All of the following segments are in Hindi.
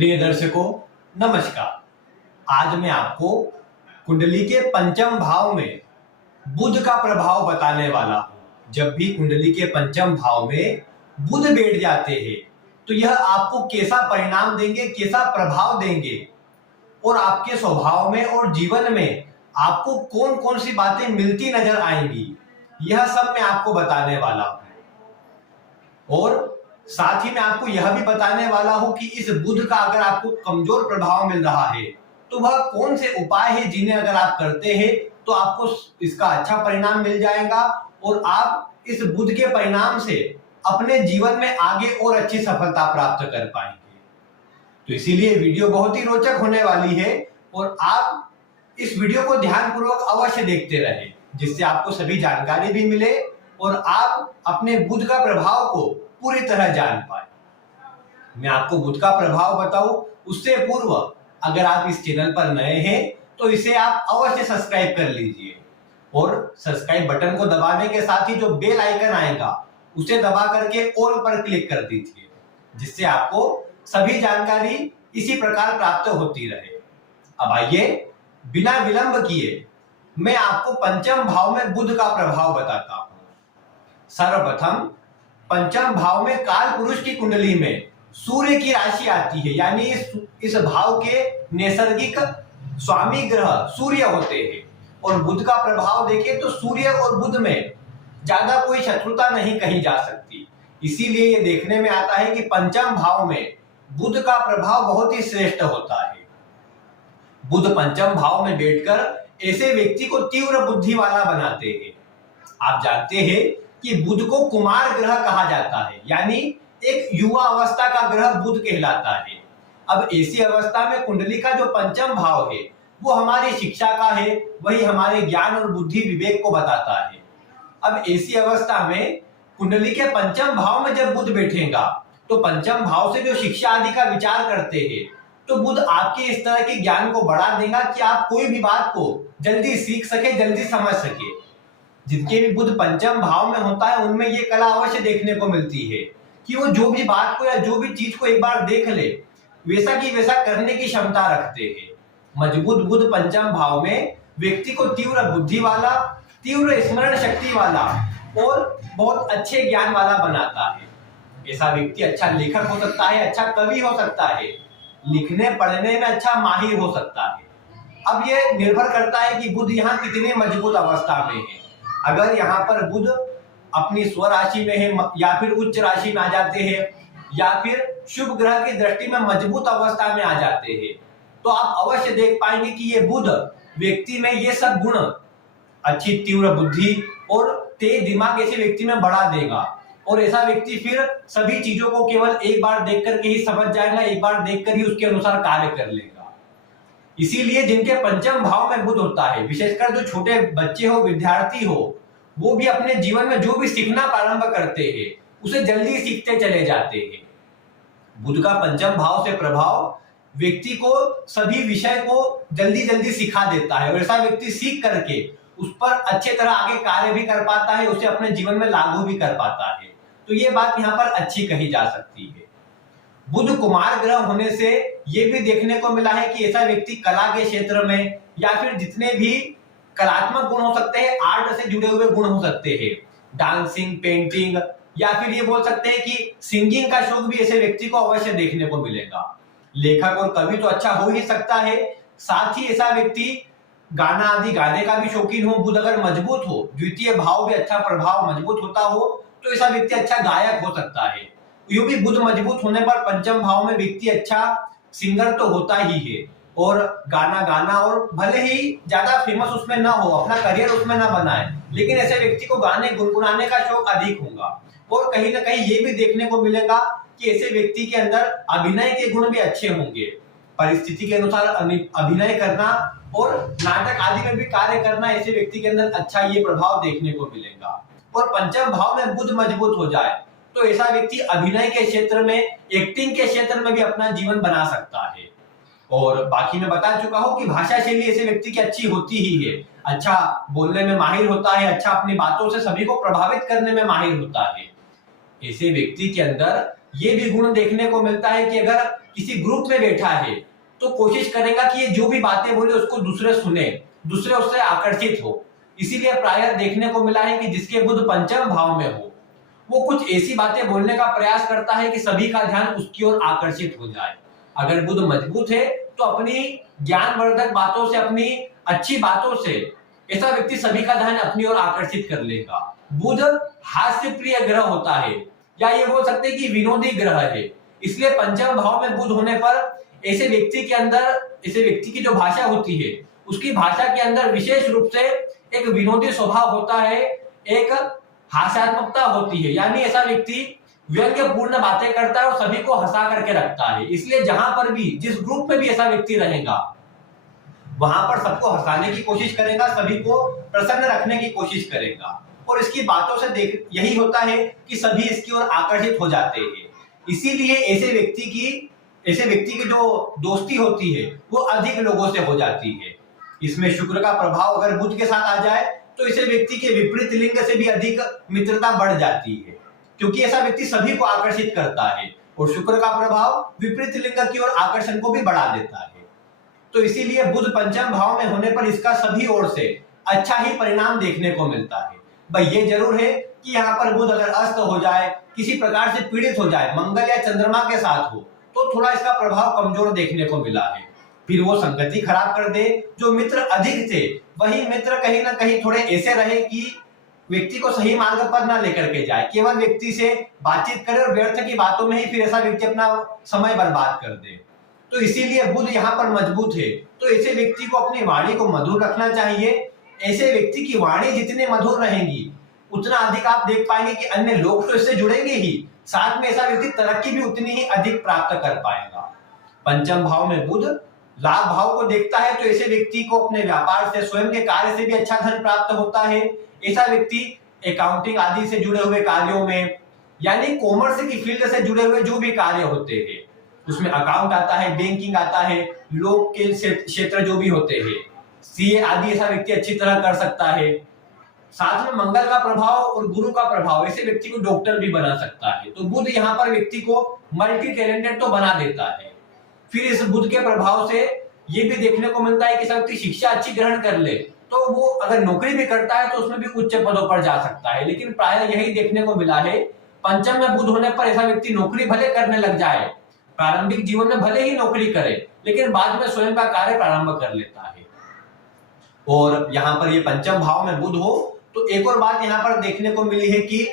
प्रिय दर्शकों, नमस्कार। आज मैं आपको कुंडली के पंचम भाव में बुध का प्रभाव बताने वाला हूं। जब भी कुंडली के पंचम भाव में बुध बैठ जाते हैं तो यह आपको कैसा परिणाम देंगे, कैसा प्रभाव देंगे और आपके स्वभाव में और जीवन में आपको कौन कौन सी बातें मिलती नजर आएंगी, यह सब मैं आपको बताने वाला हूं। और साथ ही मैं आपको यह भी बताने वाला हूं कि इस बुध का अगर आपको कमजोर प्रभाव मिल रहा है तो वह कौन से उपाय है जिन्हें अगर आप करते हैं तो आपको इसका अच्छा परिणाम मिल जाएगा और आप इस बुध के परिणाम से अपने जीवन में आगे और अच्छी सफलता प्राप्त कर पाएंगे। तो इसीलिए वीडियो बहुत ही रोचक होने वाली है और आप इस वीडियो को ध्यानपूर्वक अवश्य देखते रहें, जिससे आपको सभी जानकारी भी मिले और आप अपने बुध का प्रभाव को पूरी तरह जान पाए। मैं आपको बुध का प्रभाव बताऊं उससे पूर्व अगर आप इस चैनल पर नए हैं तो इसे आप अवश्य सब्सक्राइब कर लीजिए और सब्सक्राइब बटन को दबाने के साथ ही जो बेल आइकन आएगा उसे दबा करके ऑल पर क्लिक कर दीजिए, जिससे आपको सभी जानकारी इसी प्रकार प्राप्त होती रहे। अब आइए बिना विलंब किए मैं आपको पंचम भाव में बुध का प्रभाव बताता हूं। सर्वप्रथम पंचम भाव में काल पुरुष की कुंडली में सूर्य की राशि आती है, यानी इस भाव के नैसर्गिक स्वामी ग्रह सूर्य होते हैं। और बुध का प्रभाव देखें तो सूर्य और बुध में ज्यादा कोई शत्रुता नहीं कही जा सकती। इसीलिए ये देखने में आता है कि पंचम भाव में बुध का प्रभाव बहुत ही श्रेष्ठ होता है। बुध पंचम भाव में बैठकर ऐसे व्यक्ति को तीव्र बुद्धि वाला बनाते हैं। आप जानते हैं कि बुध को कुमार ग्रह कहा जाता है, यानी एक युवा अवस्था का ग्रह बुध कहलाता है। अब ऐसी अवस्था में कुंडली का जो पंचम भाव है वो हमारी शिक्षा का है, वही हमारे ज्ञान और बुद्धि विवेक को बताता है। अब ऐसी अवस्था में कुंडली के पंचम भाव में जब बुध बैठेगा तो पंचम भाव से जो शिक्षा आदि का विचार करते हैं तो बुध आपके इस तरह के ज्ञान को बढ़ा देगा कि आप कोई भी बात को जल्दी सीख सके, जल्दी समझ सके। जिनके भी बुध पंचम भाव में होता है उनमें ये कला अवश्य देखने को मिलती है कि वो जो भी बात को या जो भी चीज को एक बार देख ले वैसा की वैसा करने की क्षमता रखते हैं। मजबूत बुध पंचम भाव में व्यक्ति को तीव्र बुद्धि वाला, तीव्र स्मरण शक्ति वाला और बहुत अच्छे ज्ञान वाला बनाता है। ऐसा व्यक्ति अच्छा लेखक हो सकता है, अच्छा कवि हो सकता है, लिखने पढ़ने में अच्छा माहिर हो सकता है। अब ये निर्भर करता है कि बुध यहाँ कितने मजबूत अवस्था में है। अगर यहाँ पर बुध अपनी स्वराशि में है या फिर उच्च राशि में आ जाते हैं या फिर शुभ ग्रह की दृष्टि में मजबूत अवस्था में आ जाते हैं तो आप अवश्य देख पाएंगे कि ये बुध व्यक्ति में ये सब गुण, अच्छी तीव्र बुद्धि और तेज दिमाग ऐसे व्यक्ति में बढ़ा देगा। और ऐसा व्यक्ति फिर सभी चीजों को केवल एक बार देख करके ही समझ जाएगा, एक बार देखकर ही उसके अनुसार कार्य कर लेगा। इसीलिए जिनके पंचम भाव में बुध होता है, विशेषकर जो छोटे बच्चे हो, विद्यार्थी हो, वो भी अपने जीवन में जो भी सीखना प्रारंभ करते हैं उसे जल्दी सीखते चले जाते हैं। बुध का पंचम भाव से प्रभाव व्यक्ति को सभी विषय को जल्दी जल्दी सिखा देता है और ऐसा व्यक्ति सीख करके उस पर अच्छे तरह आगे कार्य भी कर पाता है, उसे अपने जीवन में लागू भी कर पाता है। तो ये बात यहाँ पर अच्छी कही जा सकती है। बुध कुमार ग्रह होने से यह भी देखने को मिला है कि ऐसा व्यक्ति कला के क्षेत्र में या फिर जितने भी कलात्मक गुण हो सकते हैं, आर्ट से जुड़े हुए गुण हो सकते हैं, डांसिंग, पेंटिंग या फिर ये बोल सकते हैं कि सिंगिंग का शौक भी ऐसे व्यक्ति को अवश्य देखने को मिलेगा। लेखक और कवि तो अच्छा हो ही सकता है, साथ ही ऐसा व्यक्ति गाना आदि गाने का भी शौकीन हो। बुध अगर मजबूत हो, द्वितीय भाव भी अच्छा प्रभाव मजबूत होता हो तो ऐसा व्यक्ति अच्छा गायक हो सकता है। यूं भी बुध मजबूत होने पर पंचम भाव में व्यक्ति अच्छा सिंगर तो होता ही है और गाना गाना, और भले ही ज्यादा फेमस उसमें ना हो, अपना करियर उसमें ना बनाए, लेकिन ऐसे व्यक्ति को गाने गुनगुनाने का शौक अधिक होगा। और कहीं ना कहीं ये भी देखने को मिलेगा कि ऐसे व्यक्ति के अंदर अभिनय के गुण भी अच्छे होंगे। परिस्थिति के अनुसार अभिनय करना और नाटक आदि में भी कार्य करना ऐसे व्यक्ति के अंदर अच्छा ये प्रभाव देखने को मिलेगा। और पंचम भाव में बुध मजबूत हो जाए तो ऐसा व्यक्ति अभिनय के क्षेत्र में, एक्टिंग के क्षेत्र में भी अपना जीवन बना सकता है। और बाकी मैं बता चुका हूं कि भाषा शैली ऐसे व्यक्ति की अच्छी होती ही है, अच्छा बोलने में माहिर होता है, अच्छा अपनी बातों से सभी को प्रभावित करने में माहिर होता है। ऐसे व्यक्ति के अंदर ये भी गुण देखने को मिलता है कि अगर किसी ग्रुप में बैठा है तो कोशिश करेगा कि ये जो भी बातें बोले उसको दूसरे सुने, दूसरे उससे आकर्षित हो। इसीलिए प्रायः देखने को मिला है कि जिसके बुध पंचम भाव में हो वो कुछ ऐसी बातें बोलने का प्रयास करता है कि सभी का ध्यान उसकी ओर आकर्षित हो जाए। अगर बुध मजबूत है तो अपनी ज्ञानवर्धक बातों से, अपनी अच्छी बातों से ऐसा व्यक्ति सभी का ध्यान अपनी ओर आकर्षित कर लेगा। बुध हास्य प्रिय ग्रह होता है, या ये बोल सकते हैं कि विनोदी ग्रह है। इसलिए पंचम भाव में बुध होने पर ऐसे व्यक्ति के अंदर, ऐसे व्यक्ति की जो भाषा होती है उसकी भाषा के अंदर विशेष रूप से एक विनोदी स्वभाव होता है, एक हास्यात्मकता होती है। यानी ऐसा व्यक्ति व्यंग्यपूर्ण बातें करता है और सभी को हंसा करके रखता है। इसलिए जहां पर भी, जिस ग्रुप में भी ऐसा व्यक्ति रहेगा वहां पर सबको हंसाने की कोशिश करेगा, सभी को प्रसन्न रखने की कोशिश करेगा। और इसकी बातों से देख यही होता है कि सभी इसकी ओर आकर्षित हो जाते हैं। इसीलिए ऐसे व्यक्ति की जो दोस्ती होती है वो अधिक लोगों से हो जाती है। इसमें शुक्र का प्रभाव अगर बुध के साथ आ जाए तो ऐसे व्यक्ति के विपरीत लिंग से भी अधिक मित्रता बढ़ जाती है, क्योंकि ऐसा व्यक्ति सभी को आकर्षित करता है और शुक्र का प्रभाव विपरीत लिंग की ओर आकर्षण को भी बढ़ा देता है। तो इसीलिए बुध पंचम भाव में होने पर इसका सभी ओर से अच्छा ही परिणाम देखने को मिलता है। भाई ये जरूर है कि यहाँ पर बुध अगर अस्त हो जाए, किसी प्रकार से पीड़ित हो जाए, मंगल या चंद्रमा के साथ हो, तो थोड़ा इसका प्रभाव कमजोर देखने को मिला है। फिर वो संगति खराब कर दे, जो मित्र अधिक थे वही मित्र कहीं ना कहीं थोड़े ऐसे रहे कि व्यक्ति को सही मार्ग पर ना लेकर के जाए, केवल व्यक्ति से बातचीत करे और व्यर्थ की बातों में ही फिर ऐसा व्यक्ति अपना समय बर्बाद कर दे। तो इसीलिए बुध यहाँ पर मजबूत है, तो ऐसे व्यक्ति को अपनी वाणी को मधुर रखना चाहिए। ऐसे व्यक्ति की वाणी जितने मधुर रहेंगी उतना अधिक आप देख पाएंगे कि अन्य लोग तो इससे जुड़ेंगे ही, साथ में ऐसा व्यक्ति तरक्की भी उतनी ही अधिक प्राप्त कर पाएगा। पंचम भाव में बुध लाभ भाव को देखता है, तो ऐसे व्यक्ति को अपने व्यापार से, स्वयं के कार्य से भी अच्छा धन प्राप्त होता है। ऐसा व्यक्ति अकाउंटिंग आदि से जुड़े हुए कार्यों में, यानी कॉमर्स की फील्ड से जुड़े हुए जो भी कार्य होते हैं उसमें अकाउंट आता है, बैंकिंग आता है, लोग के क्षेत्र जो भी होते हैं, सीए आदि, ऐसा व्यक्ति अच्छी तरह कर सकता है। साथ में मंगल का प्रभाव और गुरु का प्रभाव ऐसे व्यक्ति को डॉक्टर भी बना सकता है। तो बुध यहाँ पर व्यक्ति को मल्टी टैलेंटेड तो बना देता है। फिर इस बुध के प्रभाव से ये भी देखने को मिलता है कि व्यक्ति शिक्षा अच्छी ग्रहण कर ले तो वो अगर नौकरी भी करता है तो उसमें भी उच्च पदों पर जा सकता है। लेकिन प्रायः यही देखने को मिला है, पंचम में बुध होने पर ऐसा व्यक्ति नौकरी भले करने लग जाए, प्रारंभिक जीवन में भले ही नौकरी करे, लेकिन बाद में स्वयं का कार्य प्रारंभ कर लेता है। और यहाँ पर ये पंचम भाव में बुध हो तो एक और बात यहाँ पर देखने को मिली है कि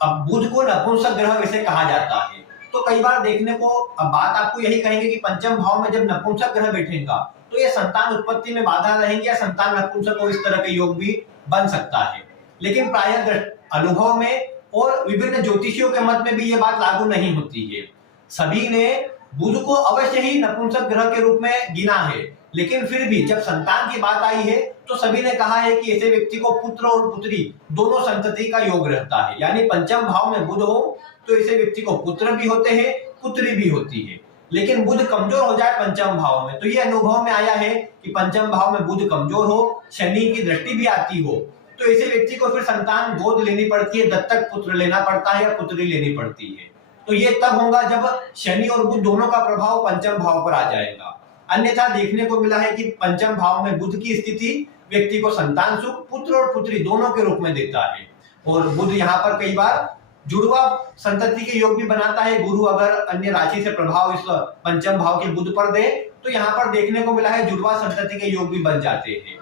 अब बुध को नपुंसक ग्रह वैसे कहा जाता है। तो कई बार देखने को अब बात आपको यही कहेंगे कि पंचम भाव में जब नपुंसक ग्रह बैठेगा तो ये संतान उत्पत्ति में बाधा रहेगी या संतान नपुंसक हो, इस तरह के योग भी बन सकता है। लेकिन प्रायः अनुभव में और विभिन्न ज्योतिषियों के मत में भी ये बात लागू नहीं होती है। सभी ने बुध को अवश्य ही नपुंसक ग्रह के रूप में गिना है, लेकिन फिर भी जब संतान की बात आई है तो सभी ने कहा है कि ऐसे व्यक्ति को पुत्र और पुत्री दोनों संतति का योग रहता है। यानी पंचम भाव में बुध हो तो ऐसे व्यक्ति को पुत्र भी होते हैं, पुत्री भी होती है। लेकिन बुध कमजोर हो जाए पंचम भाव में तो ये अनुभव में आया है कि पंचम भाव में बुध कमजोर हो, शनि की दृष्टि भी आती हो, तो ऐसे व्यक्ति को फिर संतान गोद लेनी पड़ती है, दत्तक पुत्र लेना पड़ता है या पुत्री लेनी पड़ती है। तो ये तब होगा जब शनि और बुध दोनों का प्रभाव पंचम भाव पर आ जाएगा। अन्यथा देखने को मिला है कि पंचम भाव में बुध की स्थिति व्यक्ति को संतान सुख, पुत्र और पुत्री दोनों के रूप में देता है। और बुध यहाँ पर कई बार जुड़वा संतति के योग भी बनाता है। गुरु अगर अन्य राशि से प्रभाव इस पंचम भाव के बुध पर दे तो यहाँ पर देखने को मिला है जुड़वा संतति के योग भी बन जाते हैं।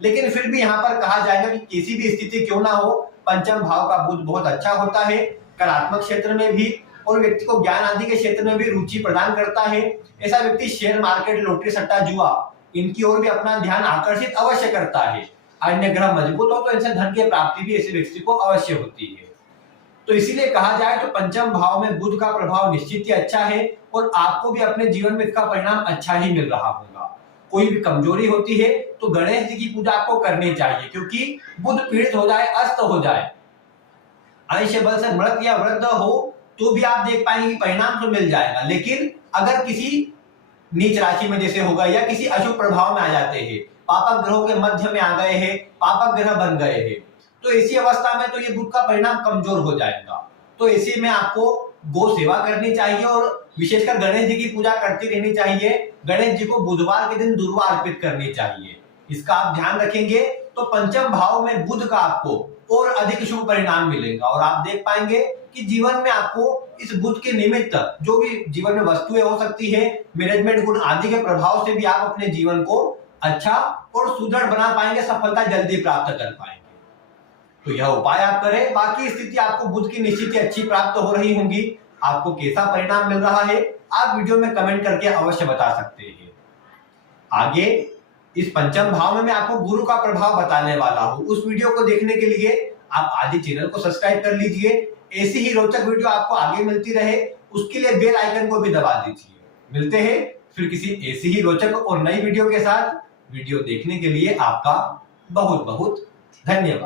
लेकिन फिर भी यहाँ पर कहा जाएगा कि किसी भी स्थिति क्यों ना हो, पंचम भाव का बुध बहुत अच्छा होता है, कलात्मक क्षेत्र में भी और व्यक्ति को ज्ञान आदि के क्षेत्र में भी रुचि प्रदान करता है। ऐसा व्यक्ति शेयर मार्केट, लॉटरी, सट्टा, जुआ इनकी ओर भी अपना ध्यान आकर्षित अवश्य करता है। अन्य ग्रह मजबूत हो तो इनसे धन की प्राप्ति भी ऐसे व्यक्ति को अवश्य होती है। तो इसीलिए कहा जाए तो पंचम भाव में बुध का प्रभाव निश्चित ही अच्छा है और आपको भी अपने जीवन में इसका परिणाम अच्छा ही मिल रहा होगा। कोई भी कमजोरी होती है तो गणेश जी की पूजा आपको करनी चाहिए, क्योंकि बुध पीड़ित हो जाए, अस्त हो जाए, अंश बल से मृत या वृद्ध हो तो भी आप देख पाएंगे कि परिणाम तो मिल जाएगा। लेकिन अगर किसी नीच राशि में जैसे होगा या किसी अशुभ प्रभाव में आ जाते हैं, पापक ग्रहों के मध्य में आ गए हैं, पापक ग्रह बन गए हैं, तो ऐसी अवस्था में तो ये बुध का परिणाम कमजोर हो जाएगा। तो ऐसे में आपको गौ सेवा करनी चाहिए और विशेषकर गणेश जी की पूजा करती रहनी चाहिए। गणेश जी को बुधवार के दिन दुर्वा अर्पित करनी चाहिए। इसका आप ध्यान रखेंगे तो पंचम भाव में बुध का आपको और अधिक शुभ परिणाम मिलेगा और आप देख पाएंगे कि जीवन में आपको इस बुध के निमित्त जो भी जीवन में वस्तुएं हो सकती है, मैनेजमेंट गुण आदि के प्रभाव से भी आप अपने जीवन को अच्छा और सुदृढ़ बना पाएंगे, सफलता जल्दी प्राप्त कर पाएंगे। तो यह उपाय आप करें। बाकी स्थिति आपको बुध की निश्चित ही अच्छी प्राप्त हो रही होंगी। आपको कैसा परिणाम मिल रहा है आप वीडियो में कमेंट करके अवश्य बता सकते हैं। आगे इस पंचम भाव में मैं आपको गुरु का प्रभाव बताने वाला हूं। उस वीडियो को देखने के लिए आप आदि चैनल को सब्सक्राइब कर लीजिए। ऐसी ही रोचक वीडियो आपको आगे मिलती रहे उसके लिए बेल आइकन को भी दबा दीजिए। मिलते हैं फिर किसी ऐसी ही रोचक और नई वीडियो के साथ। वीडियो देखने के लिए आपका बहुत बहुत धन्यवाद।